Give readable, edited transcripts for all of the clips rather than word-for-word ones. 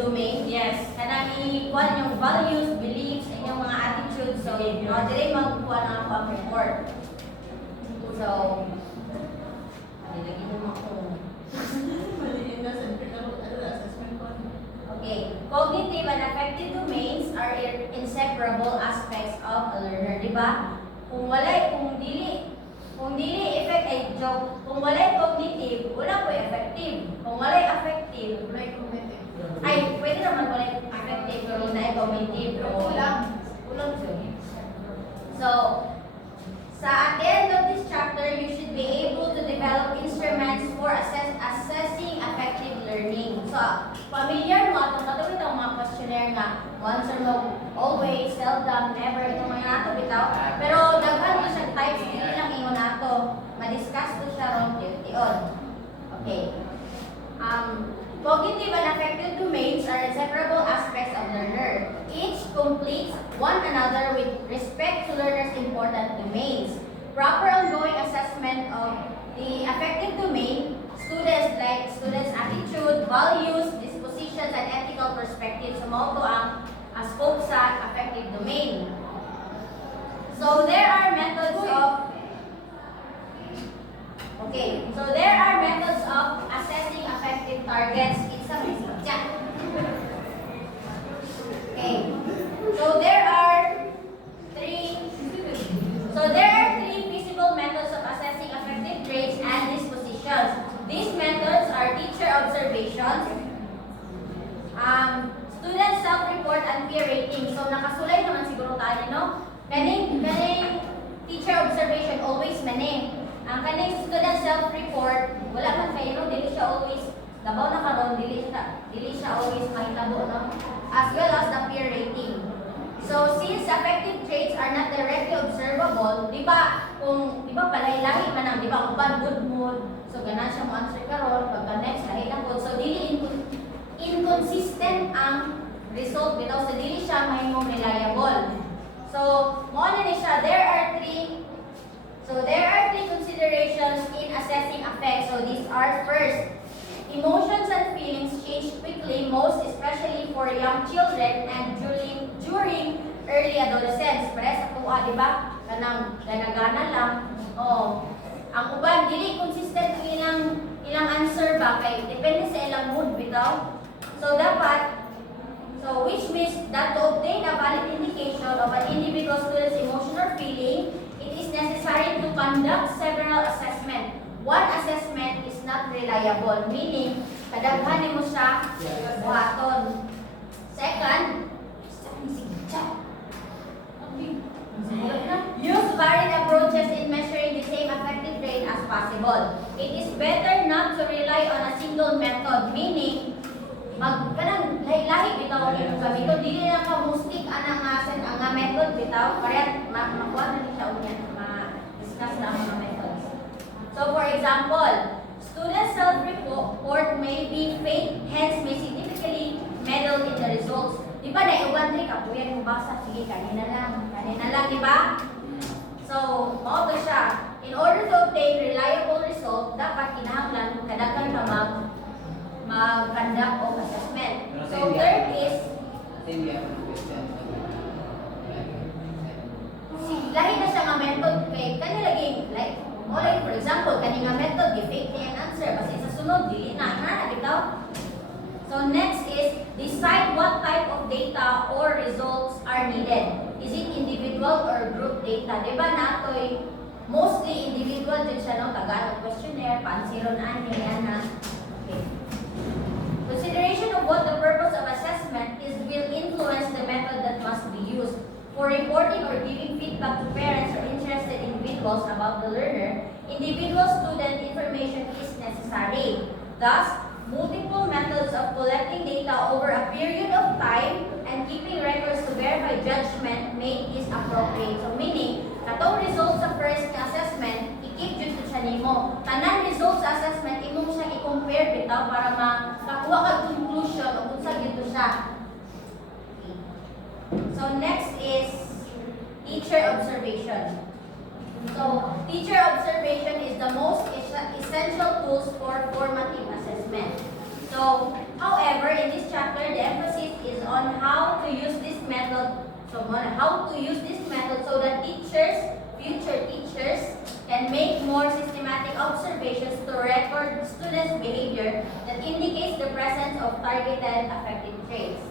domain. Yes. Kanang i-kuha yung values, beliefs, inyong mga attitudes. So, dire magkuha na ako ang report. So, nilagyan mo ako. Okay. Cognitive and affective domains are inseparable aspects of a learner, di ba? Kung dili effect ay joke. Kung walay cognitive, wala po effective. Kung walay affective, walay cognitive. Ay, pwede naman walay affective pero na cognitive. Kulang siya. So, at the end of this chapter, you should be able to develop instruments for assessing effective learning. So, familiar mo atong katawid ang mga questionnaire nga once or no, always, seldom, never, itong mga nato bitaw. Pero daghan mo siya types, hindi lang ingon nato. Ma-discuss ko siya ron on. Okay. Cognitive and affective domains are inseparable aspects of learner. Each completes one another with respect to learner's important domains. Proper ongoing assessment of the affective domain, students' attitude, values, dispositions, and ethical perspectives. Sumoto ang scope sa affective domain. So there are methods of assessing affective targets in some subject. Okay. So there are three feasible methods of assessing affective traits and dispositions. These methods are teacher observations, student self-report, and peer rating. So nakasulay naman siguro tayo, no? Kaning teacher observation always maning. Ang kaning student self-report, wala man kayo, no? Dili siya always labaw na karon, dili siya always mahitabo, no? As well as the peer rating. So since affective traits are not directly observable, di ba palay-lahi man ang, di ba, uban good mood. So ganan siya mo answer karon, pagka next lahi lang good. So dili inconsistent ang result bitaw, so dili siya mahimong reliable. So mo na ni siya, there are three considerations in assessing affect. So these are: first, emotions and feelings change quickly, most especially for young children and during early adolescence. Pare sa tuwa, di ba? Kanang ganagana lang. Oh. Ang uban dili consistent ang ilang answer ba kay depende sa ilang mood bitaw. So which means that to obtain a valid indication of an individual student's emotion or feeling, it is necessary to conduct several assessments. One assessment is not reliable, meaning kadaghan mo siya buhaton. Second, use varied approaches in measuring the same affective trait as possible. It is better not to rely on a single method, meaning kanang lahi-lahi bitaw yung gamito, dili na ka mustik ang method bitaw, kaya makuha na siya unya, ma-discuss na ang mga methods. So for example, student self-report may be fake, hence may significantly meddle in the results. Di ba naiuban rin kapuyan mo basa, sige kanina lang, di ba? So, mauto siya. In order to obtain reliable result, dapat kinahanglan kadaghan ka mag-conduct of assessment. So third is lahi na siya nga method kay kanilaging like for example kani nga method gi-fake niya ang answer basta sa sunod dili na bitaw. So next is decide what type of data or results are needed. Is it individual or group data? Diba natoy mostly individual din siya, no? Tagalog questionnaire, pansiron ani yan na. Okay. Consideration of what the purpose of assessment is will influence the method that must be used. For reporting or giving feedback to parents or interested individuals about the learner, individual student information is necessary. Thus, multiple methods of collecting data over a period of time and keeping records to verify judgment made is appropriate. So meaning, katong results sa first assessment, i-keep jud siya nimo. Tanan results sa assessment, imong siya i-compare bitaw para makakuha kag conclusion o kung sa gito siya. So next is teacher observation. So teacher observation is the most essential tools for formative assessment. So, however, in this chapter, the So, how to use this method so that teachers, future teachers, can make more systematic observations to record students' behavior that indicates the presence of targeted affective traits.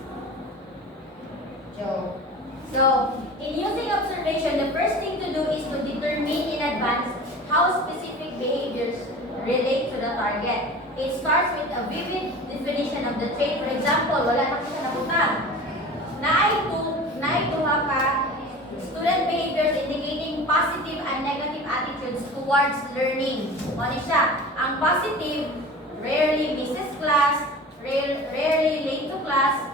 So, in using observation, the first thing to do is to determine in advance how specific behaviors relate to the target. It starts with a vivid definition of the trait. For example, wala na siya nabutang. Naay duha ka student behaviors indicating positive and negative attitudes towards learning. Ano siya? Ang positive, rarely misses class, rarely late to class,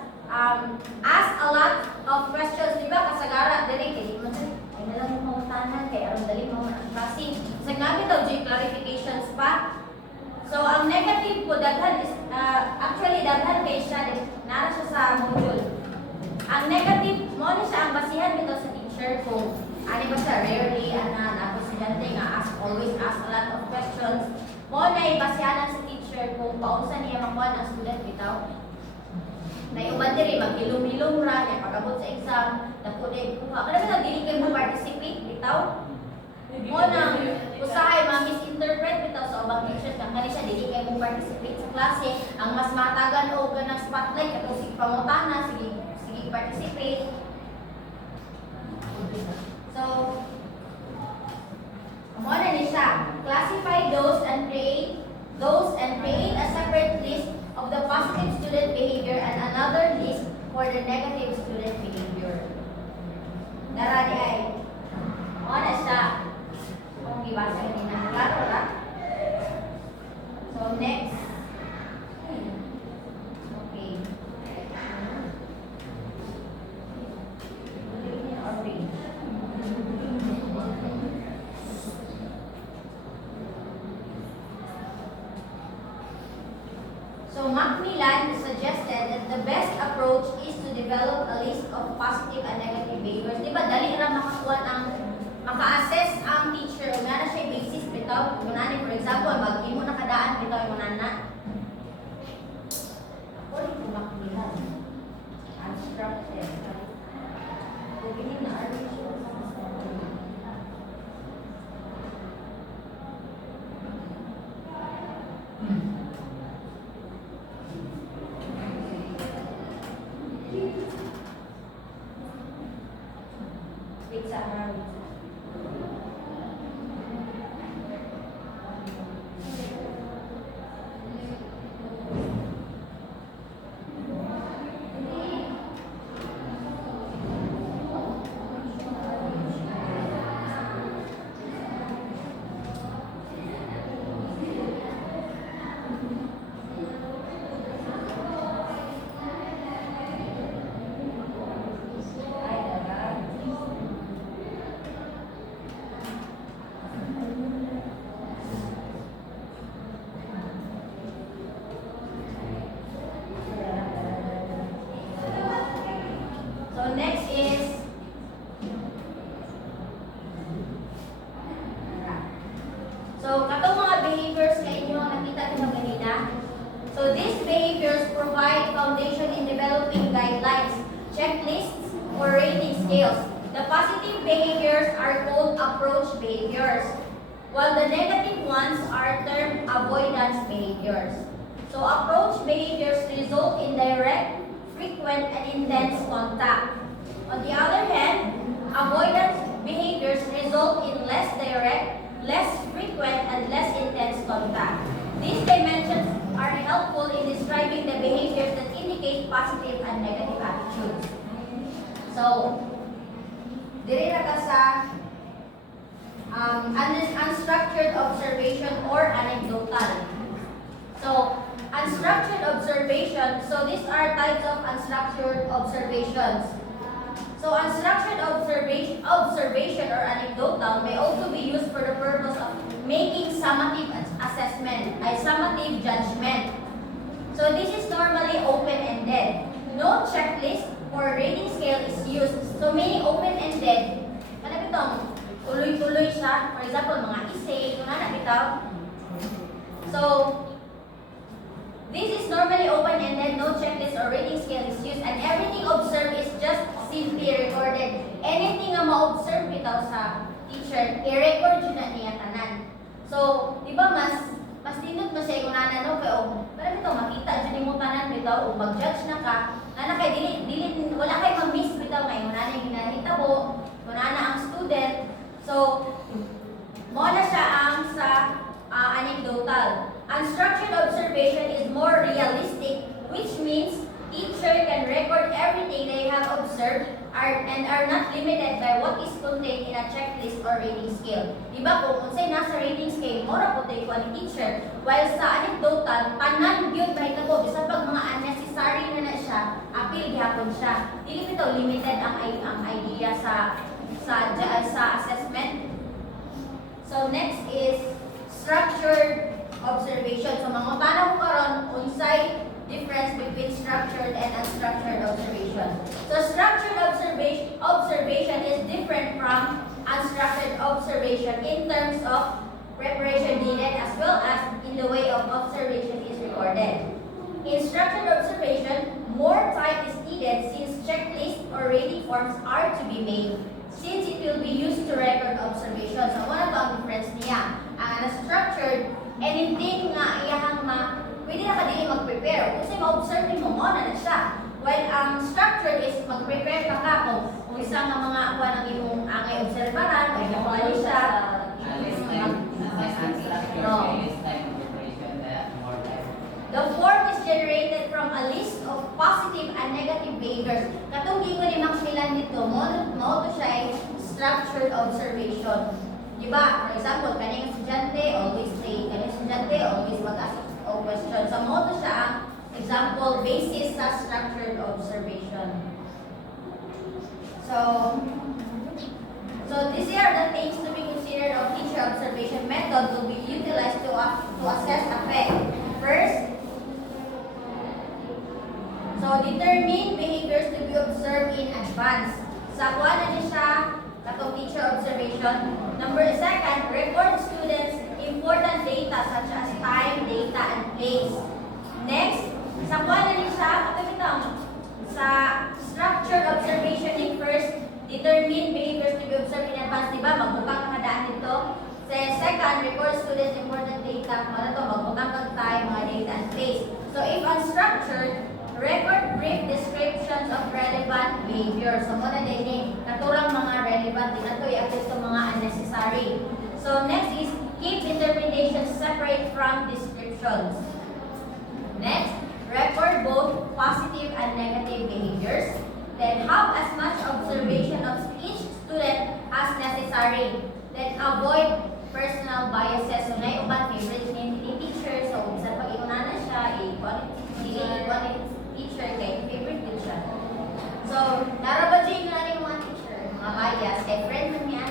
ask a lot of questions, di ba? Kasagara, dali, ay nalang mo tanan, kaya ang dali mo ang kasi. Sa gamit daw, clarifications pa. So, ang negative po, daghan is, actually, daghan kay siya, nara siya sa module. Ang negative, mo na siya ang basihan dito sa teacher kung ano ba siya, rarely, ako estudyante nga, always ask a lot of questions. Mo na ibasihan sa teacher kung paunsa niya makuha ang student bitaw. Naiuban diri maghilom-hilom ra niya pag-abot sa exam, dako day kuha. Kada ba dili kay mo participate bitaw? Mo nang usahay ma-misinterpret bitaw sa ubang teachers kang kani siya dili kay mo participate sa klase, ang mas matagan og ganang spotlight katong sige pangutana, sige participate. So, mo na ni siya. Classify those and create a separate list of the positive student behavior and another list for the negative student behavior. Dara di ay. Ano siya? Kung ibasa kanina. Klaro ra? So, next. Okay. So, Macmillan suggested that the best approach is to develop a list of positive and negative behaviors. Di ba, dali ra makakuha ng, maka-assess ang teacher, kung na siya basis bitaw, kung for example, mag-imo na kadaan bitaw yung na. According to Macmillan, unstructured. Beginning na artificial. Next is katong mga behaviors kay inyo nakita niyo kanina. So these behaviors provide foundation in developing guidelines, checklists, or rating scales. The positive behaviors are called approach behaviors, while the negative ones are termed avoidance behaviors. So approach behaviors result in direct, frequent, and intense contact. On the other hand, avoidance behaviors result in less direct, less frequent, and less intense contact. These dimensions are helpful in describing the behaviors that indicate positive and negative attitudes. So, diri ra ka sa unstructured observation or anecdotal. So, unstructured observation, so these are types of unstructured observations. So, unstructured observation or anecdotal may also be used for the purpose of making summative assessment, summative judgment. So, this is normally open-ended. No checklist or rating scale is used. So, meaning open-ended, ano bitong tuloy-tuloy siya. For example, mga essay, kung ano bitaw. So, this is normally open-ended, no checklist or rating scale is used, and everything observed is just simply recorded. Anything nga ma-observe bitaw sa teacher, i-record yun na niya tanan. So, di ba mas tindot mo siya kung no, kaya para bitaw makita dyan mo tanan bitaw o mag-judge na ka, kay dili wala kay mag-miss bitaw ngayon, na ginahitabo, na ang student. So, mo na siya ang sa anecdotal. Unstructured observation is more realistic, which means teacher can record everything they have observed and are not limited by what is contained in a checklist or rating scale. Diba kung unsay nasa rating scale, mora po tayo ni teacher. While sa anecdotal, tanan yun ba ito po, bisa pag mga unnecessary na siya, appeal gihapon siya. Dili ito limited ang idea sa assessment. So next is structured observation. So mga tanong ko karon unsay difference between structured and unstructured observation. So structured observation is different from unstructured observation in terms of preparation needed as well as in the way of observation is recorded. In structured observation, more time is needed since checklists or rating forms are to be made, since it will be used to record observation. So ano ba ang difference niya? Ang structured, anything nga iyahang pwede na ka dili mag-prepare. Kasi ma-observe mo na siya. While ang structured is mag-prepare ka kung isang mga kuha ng imong angay obserbaran, o yung ano siya. The form is generated from a list of positive and negative behaviors. Katong gingon ni Macmillan dito, mo to siya ay structured observation. Diba? For example, kaning estudyante always say, kaning estudyante always mag-ask o question. So, mo to siya ang example basis sa structured observation. So these are the things to be considered of teacher observation method will be utilized to assess effect. First, so determine behaviors to be observed in advance. Sa kuha na niya siya katong teacher observation. Second, record students important data such as time, data, and place. Next, sa kuha na niya siya sa structured observation in first, determine behaviors to be observed in advance. Diba? Magbutang ka daan dito. Second, record students important data. Ano to? Magbutang ka time, mga data, and place. So if unstructured, record brief descriptions of relevant behavior. So muna din naturang mga relevant, din na to i-access to mga unnecessary. So next is keep interpretations separate from descriptions. Next, record both positive and negative behaviors. Then have as much observation of each student as necessary. Then avoid personal biases. So na uban favorite ni teacher. So isa pag iuna na siya, i-quality teacher kay favorite din siya. So narabadjing na rin mga teacher, mga bias, kay friend man niya.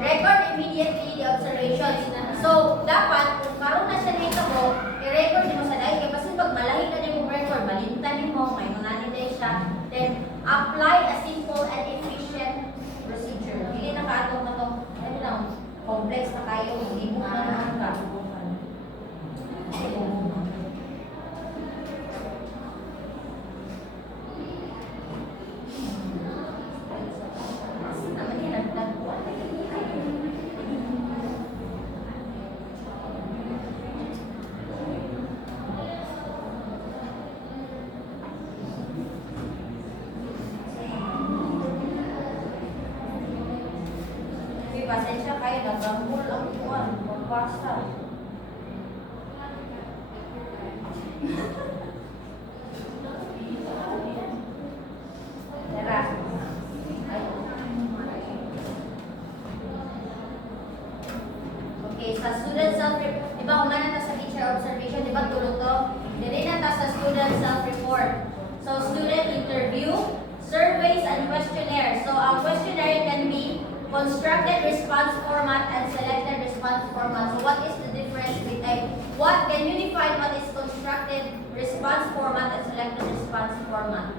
Record immediately the observations. So dapat kung karon na siya nito mo, i-record mo sa dahil kay kasi pag malahi ka niyo record, malintan mo, may mga nito siya. Then apply a simple and efficient procedure. Dili na kaatong ano lang, complex na kayo, hindi mo na lang ka. Pasensya kayo, nagbangkul ang kuwan, magbasa. Tara. Okay, sa student self-report, di ba kumana ta sa teacher observation, di ba tulog to? Dili na ta sa student self-report. So, student interview, surveys, and questionnaire. So, ang questionnaire can be constructed response format and selected response format. So what is the difference between what can you define what is constructed response format and selected response format?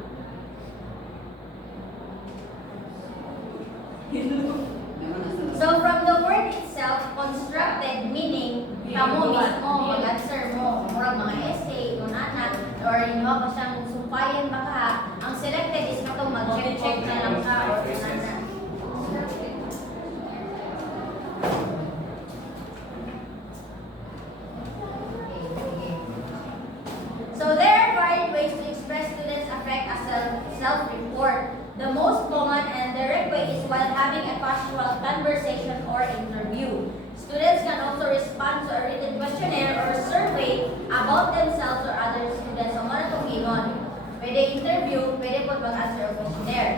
So from the word itself, constructed meaning kamo mismo mag-answer mo murag mga essay, kunana or inuha pa siyang sumpayan baka ang selected is katong mag pwede check na lang ka or na. So there are varied ways to express students' affect as a self-report. The most common and direct way is while having a casual conversation or interview. Students can also respond to a written questionnaire or survey about themselves or other students. So, mga itong ginon. Pwede interview, pwede po mag-answer o questionnaire.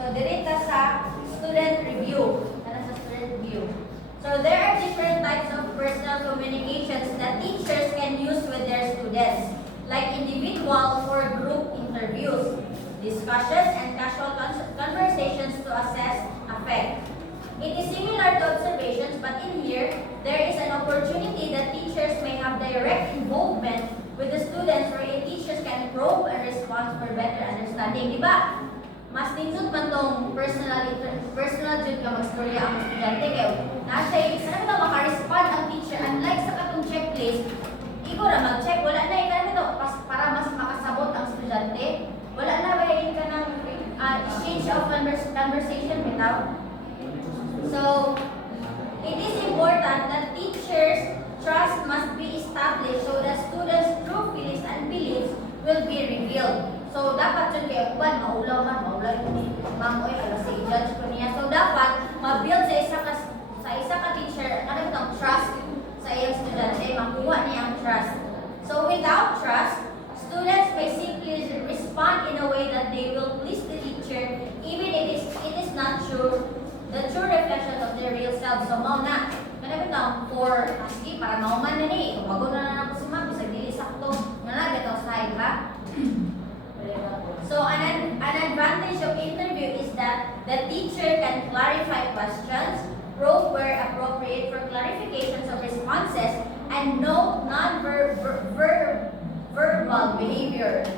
So, dirita sa student review. Ano sa student review? So, there are different types of personal communications that teachers can use with their students, like individual or group interviews, discussions, and casual conversations to assess affect. It is similar to observations, but in here, there is an opportunity that teachers may have direct involvement with the students wherein teachers can probe and respond for better understanding. Diba? Mas nindot man tong personal jud ka magstorya ang estudyante kayo. Nasa sana ba maka-respond ang teacher unlike sa katong checklist, ikaw ra mag-check, wala na ikan ito para mas makasabot ang estudyante. Wala na ba ka ng exchange of conversation bitaw? So, it is important that teachers' trust must be established so that students' true feelings and beliefs will be revealed. So, dapat yun kayo, kuban, maulaw yun ni Ma'am Oy, alas i-judge ko niya. So, dapat ma-build sa isa ka teacher, ano itong trust sa iyang estudyante, makuha niya ang trust. So, without trust, students may simply respond in a way that they will please the teacher, even if it is not true, the true reflection of their real self. So, mao na. Kanang ito, for ASCII, para mauman na ni. Bago na ako si Ma'am, bisag dili sakto. Nga ito side, ha? So, an advantage of interview is that the teacher can clarify questions, probe where appropriate for clarifications of responses, and note non-verbal behavior.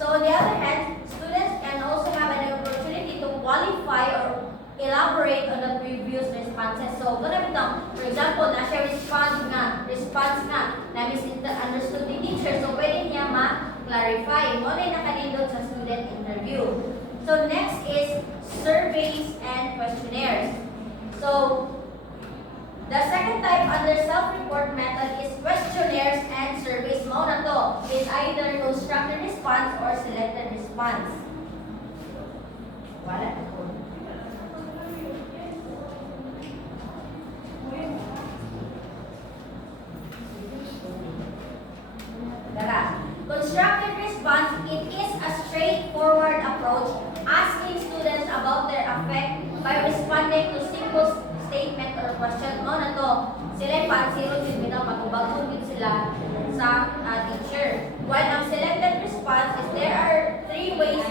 So, on the other hand, students can also have an opportunity to qualify or elaborate on the previous responses. So, kung for example, na-share response nga, na misunderstood ni teacher, so pwede niya ma-clarify. Muna yung nakalindot sa student interview. So, next is surveys and questionnaires. So, the second type under self-report method is questionnaires and surveys. Muna to is either constructed response or selected response. Wala na po. Constructive response, it is a straightforward approach asking students about their affect by responding to simple statement or question. Mo na to, sila yung pansiro din bitaw matubag-tubig sila sa teacher. While ang selected response is there are three ways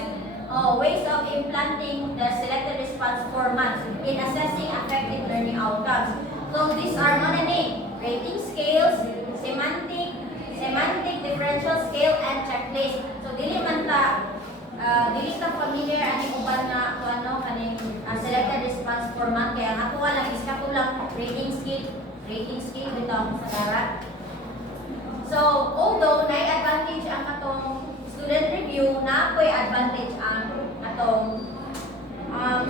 of implanting the selected response format in assessing effective learning outcomes. So these are rating scales, semantic differential scale, and checklist. So dili ta familiar ani uban na kaning selected response format kaya ang ako lang is lang rating scale bitaw sa darat. So although nay advantage ang atong student review, na ako'y advantage ang atong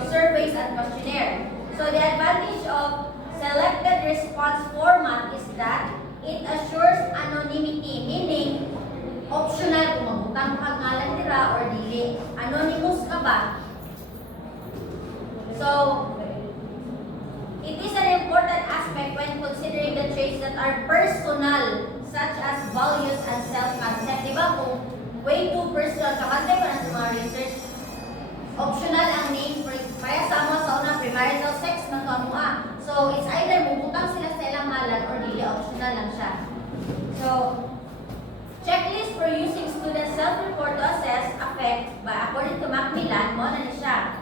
surveys and questionnaire. So the advantage of selected response format is that it assures anonymity, meaning optional kung magbutang ka ngalan nila or dili. Anonymous ka ba? So, it is an important aspect when considering the traits that are personal, such as values and self-concept. Diba kung way too personal, kapantay mo na sa mga research, optional ang name, kaya sa amo sa unang premarital sex ng kamua. So, it's either mubutang sila sa ilang ngalan or dili, optional lang siya. So, checklist for using student self-report to assess affect by according to Macmillan, mo na siya.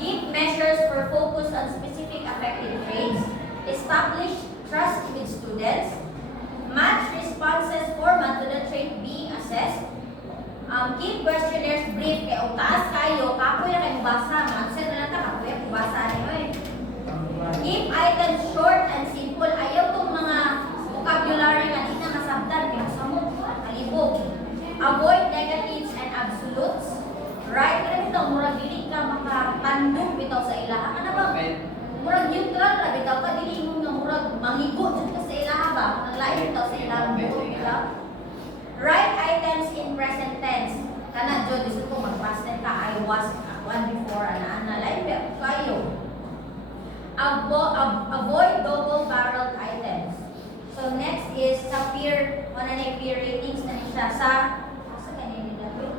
Give measures for focus on specific affective traits, establish trust with students, match responses format to the trait being assessed, give questionnaires brief kay og taas kayo, kapoy na kayo basa, answer na lang ta, kapoy ang basa niyo. Give items short and simple. Ayaw tong mga vocabulary nga di na masabtan, kaya samot, kalibog. Avoid negatives and absolutes. Right? Kaya ito, murag dili handog bitaw sa ilaha kana ba? Murag neutral ra bitaw ka dili mo nga murag manghigo jud ka sa ilaha ba? Ang lain bitaw sa ilaha mo bitaw. Write items in present tense. Kana jud gusto ko mag-past tense ka I was one before ana lain ba kayo. Avoid double-barreled items. So next is sa peer, ano na peer ratings na siya sa kanina dapat.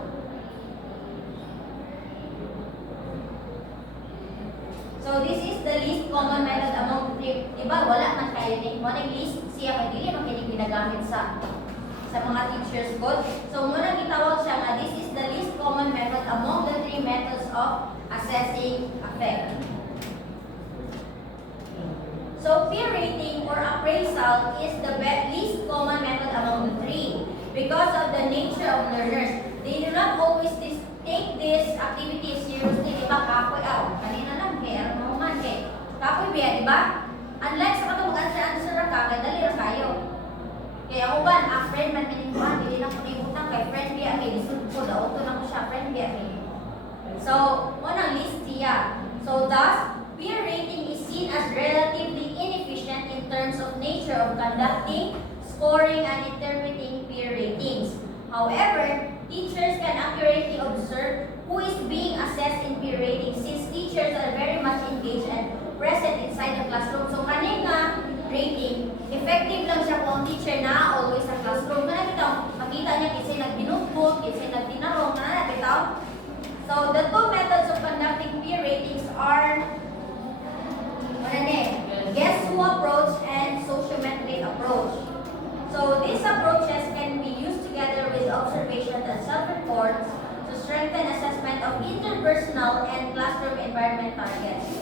So this is the least common method among three. Diba wala man kayo ni mo list siya kay dili man kini ginagamit sa mga teachers code. So muna gitawag siya nga this is the least common method among the three methods of assessing affect. So peer rating or appraisal is the least common method among the three because of the nature of learners. They do not always take this activity seriously. Diba kapoy kanina lang kaya ano man kay kapoy biya diba? Unlike sa katong mag-answer ka kadali ra kayo. Kaya ako ba a friend man minimum dili na ko nibutang kay friend biya kay lisod ko daw to na ko siya friend biya kay. So unang list siya. So thus peer rating is seen as relatively inefficient in terms of nature of conducting, scoring, and interpreting peer ratings. However, teachers can accurately observe who is being assessed in peer ratings since teachers are very much engaged and present inside the classroom. So, kanina rating, effective lang siya kung ang teacher na always sa classroom. Kana bitaw, makita niya kasi nagbinukbot, kasi nagtinarong, kana bitaw. So, the two methods of conducting peer ratings are guess who approach and sociometric approach. So these approaches can be used together with observations and self-reports to strengthen assessment of interpersonal and classroom environment targets.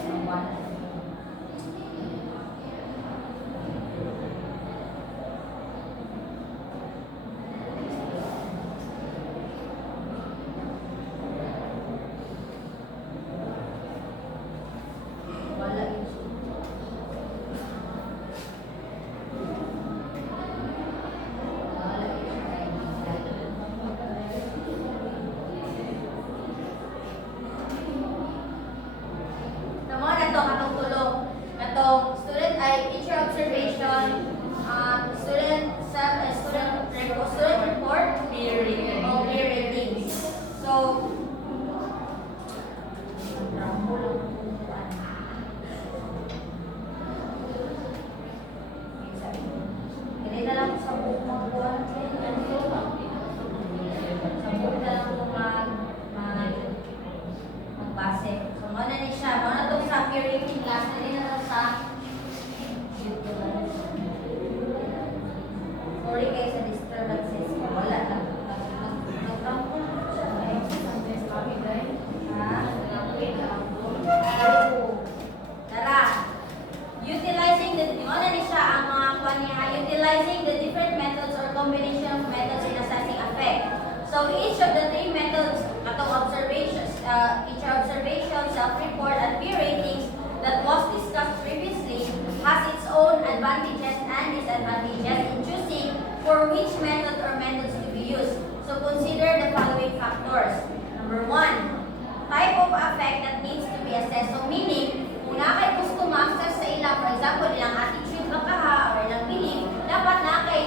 Utilizing the different methods or combination of methods in assessing affect. So each of the three methods, observations, observation, self-report, and peer ratings that was discussed previously has its own advantages and disadvantages in choosing for which method or methods to be used. So consider the following factors. Number 1, type of affect that needs to be assessed. So meaning, kung nakay gusto ma-assess sa ilang, for example, ilang attitude ba kaha or ilang belief, dapat nakay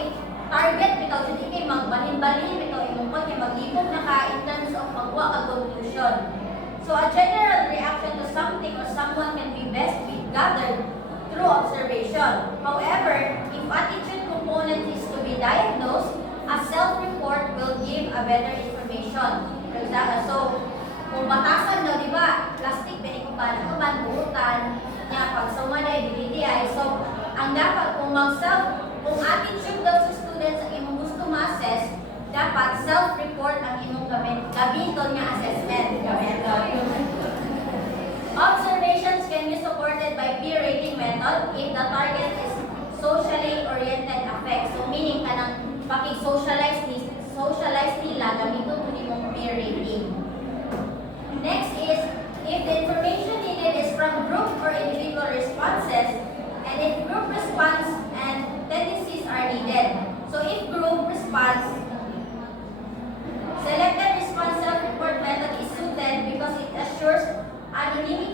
target bitaw jud kay magbalin-balin bitaw imong pag maglibog na ka in terms of magwa ka conclusion. So a general reaction to something or someone can be best be gathered through observation. However, if attitude component is to be diagnosed, a self-report will give a better information. For example, so kung batasan daw, di ba, plastic, pinikuban, buutan, niya, pag suman ay DDI. So, ang dapat, kung attitude daw sa students ang imong gusto ma-assess, dapat self-report ang imong gamiton nga assessment. Observations can be supported by peer rating method if the target is socially oriented affect. So, meaning kanang paki-socialize nila, gamiton mo nimong peer rating. Next is, if the information needed is from group or individual responses, and if group response and tendencies are needed. So if group response, selected response self-report method is suited because it assures anonymity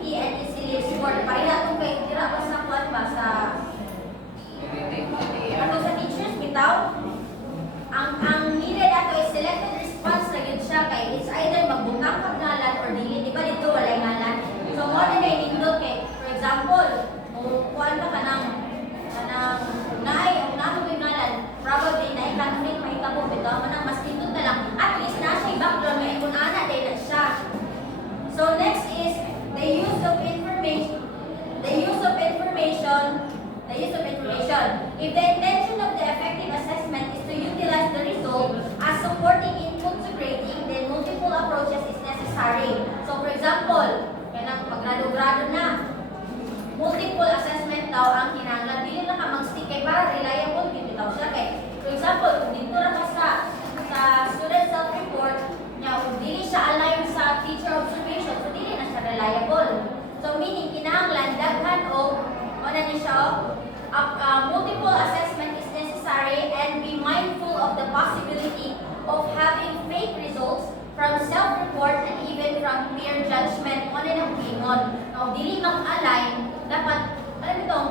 ingon. Now, dili mag-align, dapat, alam itong,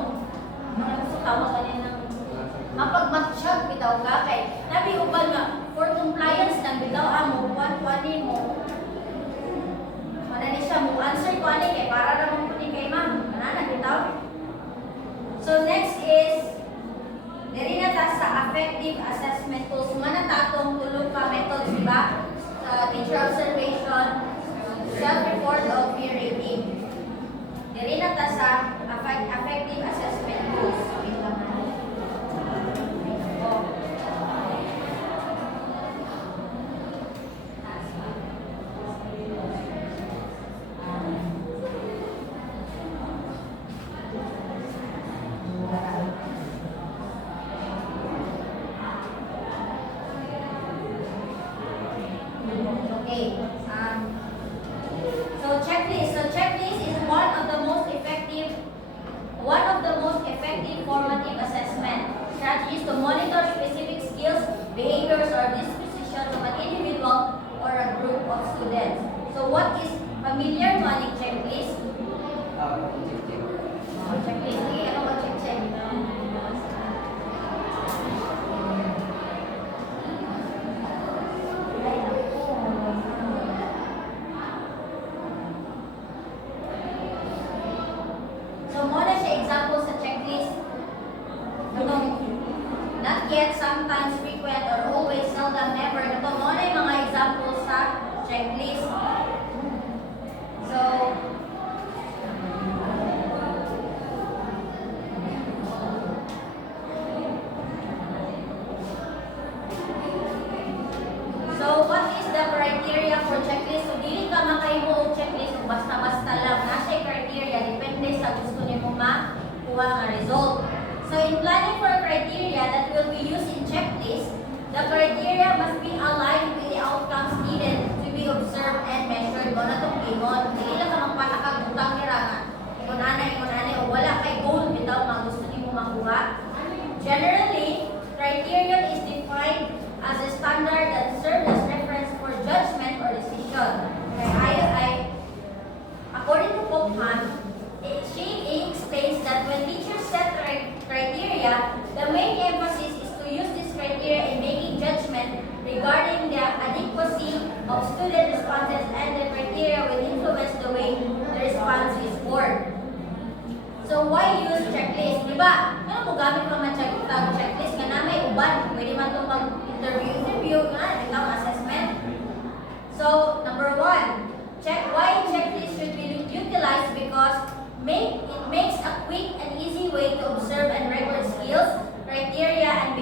tawag kanina ng mapagmatsyag bitaw ka kay nabi ubal nga for compliance lang bitaw amo kuan mo manani siya mo answer ko ani kay para ra mo ni kay ma'am kanana bitaw. So next is diri na ta sa affective assessment tools man ta atong tulo ka methods di ba? Teacher observation, self-report of peer rating. Diri na ta sa affective assessment tools. Formative assessment strategies to monitor specific skills, behaviors, or dispositions of an individual or a group of students. So, what is familiar money checklist? Checklist. Okay, ano ba check? So, muna siya example sa checklist. Not yet, sometimes, frequent, or always, seldom, never. Ito muna yung mga examples sa checklist. So, what is the criteria for checklist? So, dili ka makahimo og checklist kung basta-basta lang. Nasa criteria, depende sa gusto nimo makuha nga result. So, in planning for criteria that will be used in checklist, the criteria must be aligned with the outcomes needed to be observed and measured. Mo na itong ingon. Dili lang ka magpatakag utang nirangan. Ingon ana, o wala kay goal bitaw mga gusto nimo makuha. Generally, criterion is defined as a standard that serves as reference for judgment or decision. Okay, according to Popham, she explains that when teachers set criteria, the main emphasis is to use this criteria in making judgment regarding the adequacy of student responses, and the criteria will influence the way the response is scored. So why use checklist? Diba? Ano mo gamit pa man checklist? Nga na may uban. Pwede man itong mag-interview nga, ikaw assessment. So, number 1, why checklist should be utilized because it makes a quick and easy way to observe and record skills, criteria, and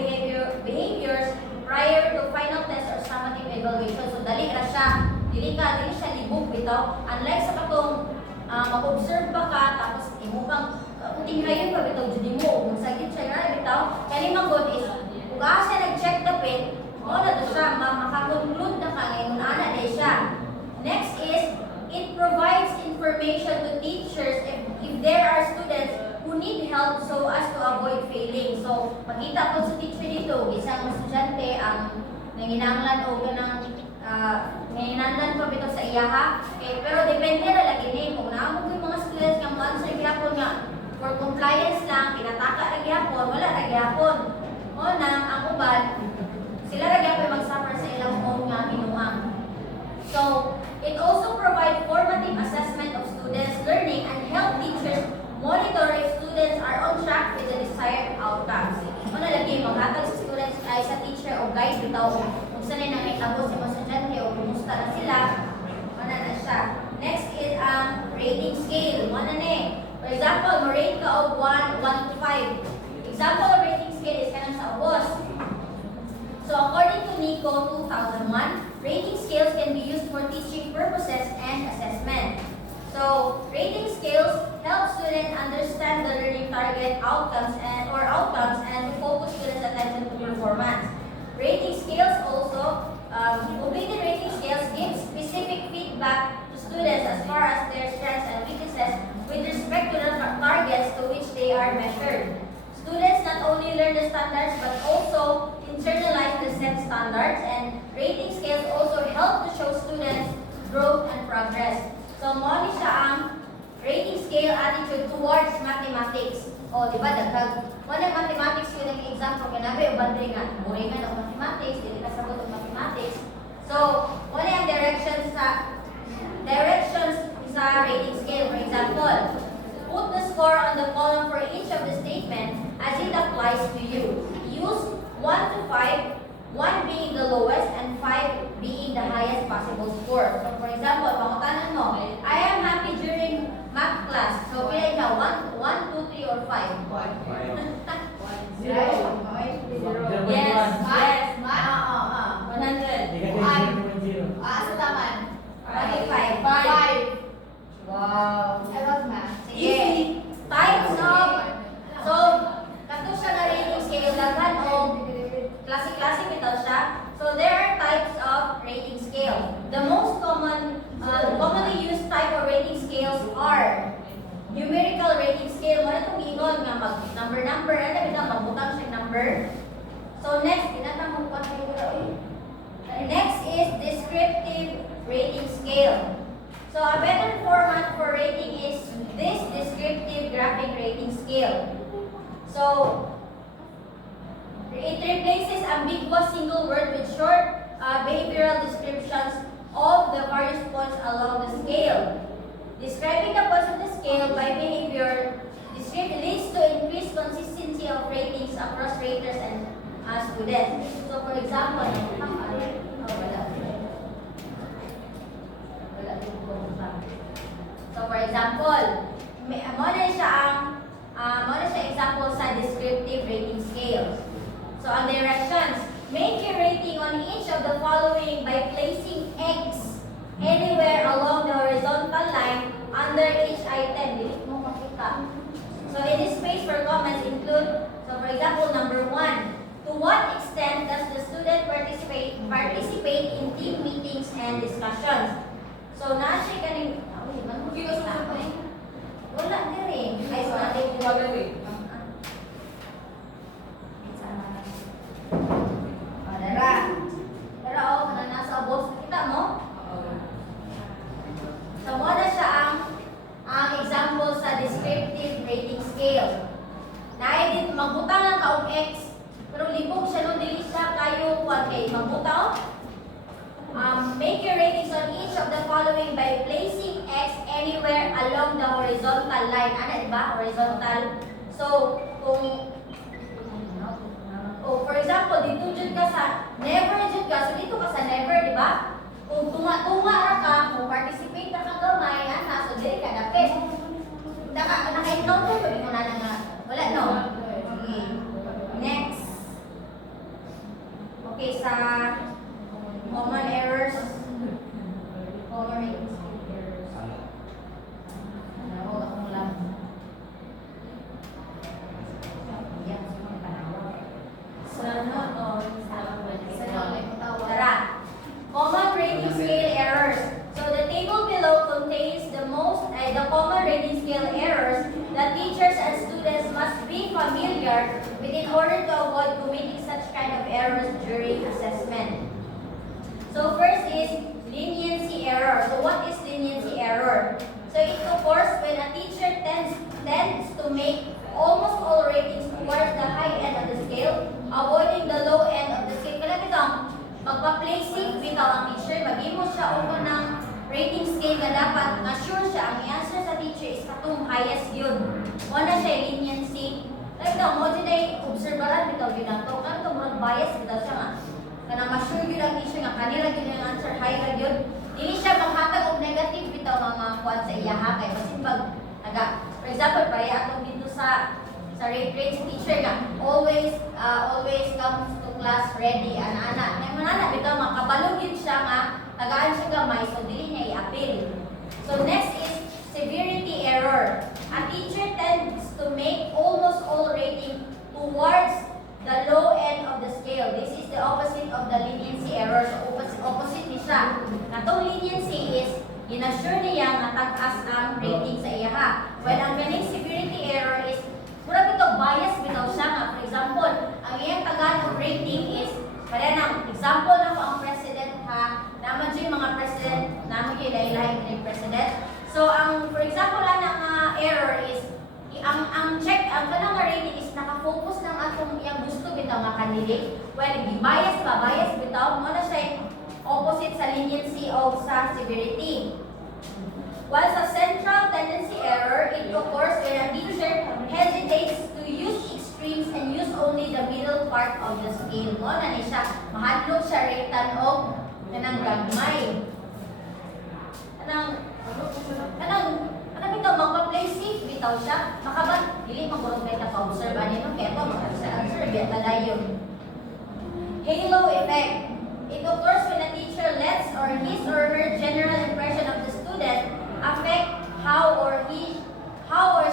behaviors prior to final test or summative evaluation. So, dali ra siya. Dili siya libog bitaw. Unlike sa katong mag-observe pa ka, tapos imupang tinghayon pa bitaw dyan mo. Kung sagit siya nga bitaw, kalimang good is, kung siya nag-check the pen, mo na to siya, makakonclude na ka ngayon, ana na siya. Next is, it provides information to teachers if there are students who need help so as to avoid failing. So, makita ko sa teacher dito, isang estudyante ang nanginanglan o ganang nanginanglan pa bito sa iyaha. Okay, pero depende na lagi din. Kung naamog yung mga students nga mo-answer gyapon nga for compliance lang, pinataka na gyapon, wala na gyapon. O na, ang uban, sila na gyapon mag-suffer sa ilang own nga minuang. So, it also provides formative assessment of students' learning and help teachers monitor if students are on track with the desired outcomes. Kung nalagay, maghatag sa students ay sa teacher o guide bitaw kung saan na may tabo sa mga estudyante o kumusta na sila, mana na siya. Next is ang rating scale. Mana na For example, mo-rate ka og 1 to 5. Example of rating scale is kanang sa ubos. So according to NICO 2001, rating scales can be used for teaching purposes and assessment. So rating scales help students understand the learning target outcomes and to focus students' attention to performance. Rating scales also, updated rating scales give specific feedback to students as far as their strengths and weaknesses with respect to the targets to which they are measured. Students not only learn the standards but also internalize the set standards, and rating scales also help to show students growth and progress. So, mo ni siya ang rating scale attitude towards mathematics. O, di ba, dagdag. Wala mathematics yun ang example, kanabi o bandringan. Buringan o mathematics, dili ka sagot o mathematics. So, wala ang directions sa rating scale. For example, put the score on the column for each of the statement as it applies to you. Use 1 to 5, 1 being the lowest and 5 being the highest possible score. So, for example, pangutanan mo, I am happy during math class. So, pila ka? 1, 2, 3, or 5? 0. Yes. Math? Math? Oo, 100. Sa taman. Okay, 5. 5. Wow. I love math. Sige. Types of, so, kato siya na rating scale, daghan o klase-klase bitaw siya. So, there are types of rating scale. The most commonly used type of rating scales are numerical rating scale. Wala itong ingon nga number, ano bitaw, magbutang siya number. So, next, tinatang mo pa kayo. Next is descriptive rating scale. So, a better format for rating is this descriptive graphic rating scale. So, it replaces ambiguous single word with short behavioral descriptions of the various points along the scale. Describing the points of the scale by behavior leads to increased consistency of ratings across raters and students. So, for example, so, for example, mo na siya example sa descriptive rating scales. So, ang directions, make your rating on each of the following by placing X anywhere along the horizontal line under each item. Dili mo makita. So, in this space for comments include, so for example, number 1, to what extent does the student participate in team meetings and discussions? So, na siya kaning, wala na rin. Ay, so natin Pero nasa box, kita mo? So, muna siya ang example sa descriptive rating scale. Na-edit, magbutang lang kaong X, pero libog siya nung dili siya kayo kay magbutang. Make your ratings on each of the following by placing X anywhere along the horizontal line. Ano, diba? Horizontal. So, for example, dito jud ka sa never jud ka. So, dito ka sa never, diba? Kung tunga-tunga ra ka, kung participate ka gamay, so dili ka dapit. Naka-encounter ko na nga. Wala, no? Okay. Next. Okay, sa common errors. Common errors. Huwag akong lang. Tara. Common rating scale errors. So the table below contains the common rating scale errors that teachers and students must be familiar with in order to avoid committing such kind of errors during assessment. So first is leniency error. So what is leniency error? So it occurs when a teacher tends to make almost all ratings towards the high end of the scale, avoiding the low end of the scale. Kaya bitang magpa-placing bitaw ang teacher, mag-imo siya o ng rating scale na dapat ma-sure siya ang answer sa teacher is katong highest yun. Una siya leniency. Like daw, mo dyan ay observaran bitaw yun ato. Kano ito murag bias bitaw siya nga. Kana ma-sure yun ang teacher nga kanila yun ang answer high ra yun. Dili siya maghatag og negative bitaw mga kuwan sa iyaha kay basin pag for example, pare atong dito sa grade teacher nga always comes to class ready ana-ana. Nay manana bitaw makabalo gid siya nga tagaan siya gamay so dili niya i-appeal. So next is severity error. A teacher tends to make almost all rating towards the low end of the scale. This is the opposite of the leniency error. So opposite ni siya. Katong leniency is ina-sure niya nga tag-as ang rating sa iyaha. While ang ganing severity error is mura bitaw bias bitaw siya nga. For example, ang iyang tagaan ng rating is kaya nang example na ko ang president ha. Naman dyan mga president, naman yung ilahilahin ng president. So ang for example na ang check, ang kanang rating is naka-focus ng atong iyang gusto bitaw nga candidate. Well, bias bitaw mo na siya opposite sa leniency o sa severity. While sa central tendency error, it occurs when a teacher hesitates to use extremes and use only the middle part of the scale. Mo na ni siya mahadlok siya ratean og kanang gagmay. Kanang bitaw magpa-play safe bitaw siya. Makaban dili magurog kay ta pa-observe ani no kaya to mag-answer biya dayon. Halo effect. It occurs when a teacher lets or his or her general impression of the student affect how or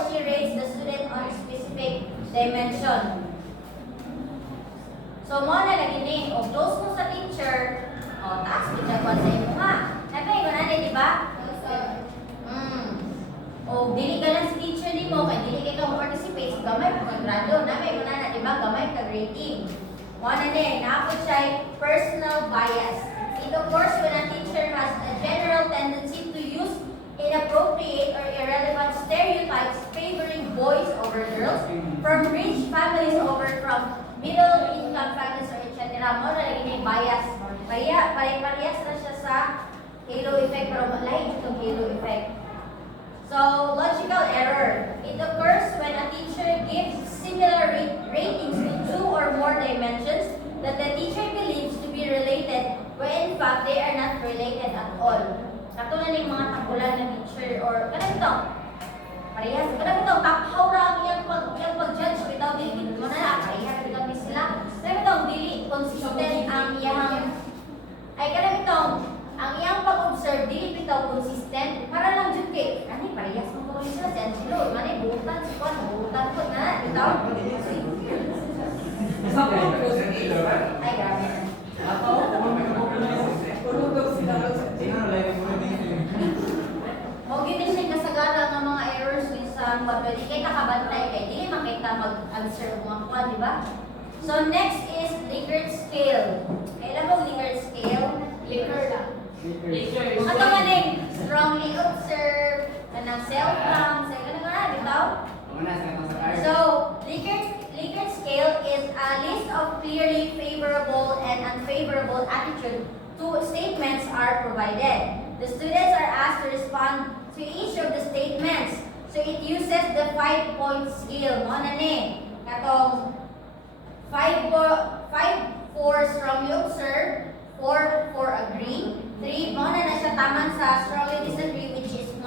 she rates the student on a specific dimension. So mo na lagi ni og close mo sa teacher, taas kita ko sa imo nga. Nabi ko na di ba? O dili ka lang si teacher nimo kay dili kay ka participate sa gamay pag grado nabi ko na di ba gamay ka rating. Mo na din naapod siya personal bias. It occurs when a teacher has a general tendency to use inappropriate or irrelevant stereotypes favoring boys over girls, from rich families over from middle income families or etc. Mo na lagi ni bias. Parehas na siya sa halo effect pero lain itong halo effect. So, logical error. It occurs when a teacher gives similar ratings to two or more dimensions that the teacher believes to be related, when in fact they are not related at all. Katulad ng mga tagulan ng teacher or kanang ito. Parehas, kanang ito, takhaw ra ang iyang pag-judge without dili mo na parehas bitaw ni sila. Kanang ito, dili consistent ang iyang kanang ito, ang iyang pag-observe dili bitaw consistent para lang jud kay ani parehas mo ko sila sa Angelo manay buutan si Juan buutan ko na bitaw ay grabe mo gid siya kasagara nga mga errors minsan pwede kay nakabantay kay dili makita mag-answer mga kuan di ba? So next is Likert scale. Kailan mo Likert scale? Likert lang. Ato nga ning strongly observe, kanang self-calm, sa kanang nga bitaw. So, Likert scale is a list of clearly favorable and unfavorable attitude to statements are provided. The students are asked to respond to each of the statements. So it uses the 5-point scale. Mo na ni katong 5 for strongly observe, 4 for agree, 3 mo na siya taman sa strongly disagree which is 1.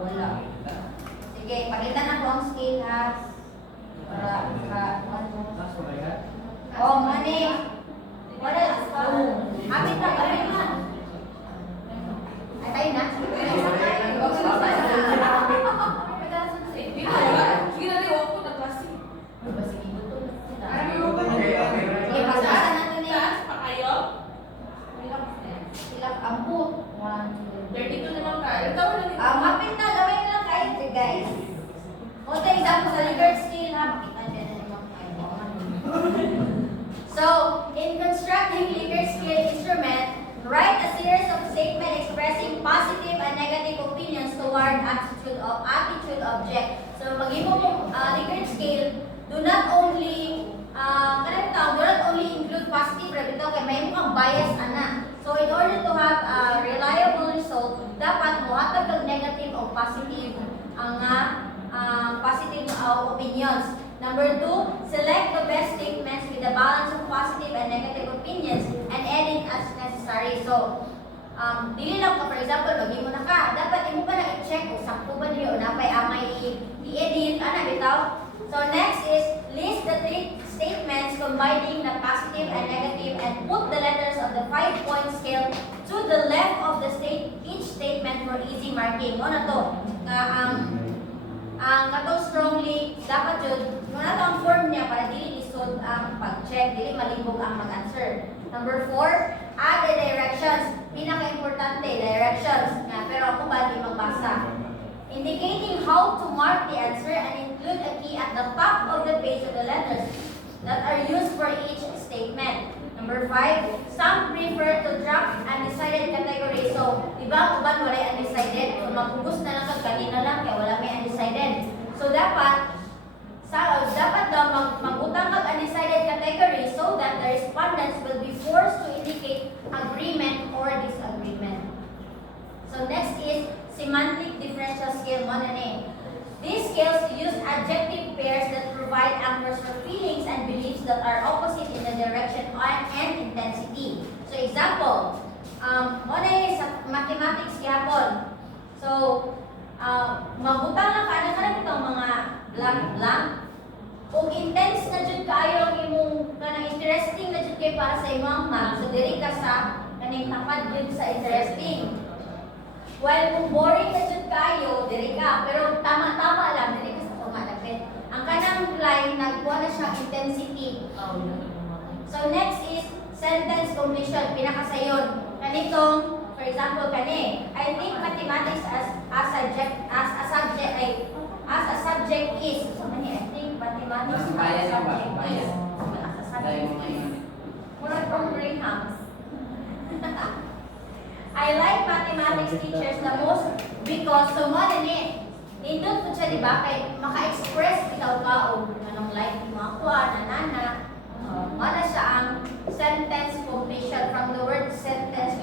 Wala. Sige, palitan na ko ang scale ha. Para mani. Wala. Hapit na kami na. Ay, tayo na. Hapit na, gawin lang kayo guys. Ito example sa Likert scale ha. So, in constructing Likert scale instrument, write a series of statements expressing positive and negative opinions toward attitude object. So, mag-ibo mo Likert scale, do not only include positive bitaw kay may mukhang bias ana. So in order to have a reliable result, dapat mohatag kag negative o positive ang positive opinions. Number 2, select the best statements with a balance of positive and negative opinions and edit as necessary. So dili lang ko, for example, mag-imo na ka, dapat imo pa na i-check kung sakto ba niyo o napay amay i-edit ana bitaw. So next is list the 3 statements combining the positive and negative and put the letters of the 5-point scale to the left of the each statement for easy marking. Mo na to nga ang katong strongly dapat jud mo na to ang form niya para dili isod ang pag-check, dili malibog ang mag-answer. Number 4, add the directions. Pinaka-importante directions nga pero ako ba di magbasa. Indicating how to mark the answer and include a key at the top of the page of the letters that are used for each statement. Number 5, some prefer to drop undecided category. So, di ba uban wala undecided? So, maghugus na lang kag kanina lang kaya wala may undecided. agreement or disagreement. So next is semantic differential scale mo na ni. These scales use adjective pairs that provide anchors for feelings and beliefs that are opposite in the direction and intensity. So example, mo na sa mathematics gihapon. So mabutang lang kana itong mga blank. Kung intense na jud kaayo ang imong kanang interesting na jud kay para sa imong math, so diri ka sa kaning tapad jud sa interesting. While kung boring na jud kayo, diri ka, pero tama-tama lang diri ka sa tumalapit. Ang kanang line nagkuha na siya intensity. So next is sentence completion, pinakasayon. Kanitong, for example, kani, I think mathematics as a subject is. So kani, I think mathematics as a subject is. As a subject is. Murag from Greenhouse. I like mathematics teachers the most because so mo din nindot po siya, di ba? Kay maka-express bitaw ka o anong like mga kuha, nanana. Wala siya ang sentence completion from the word sentence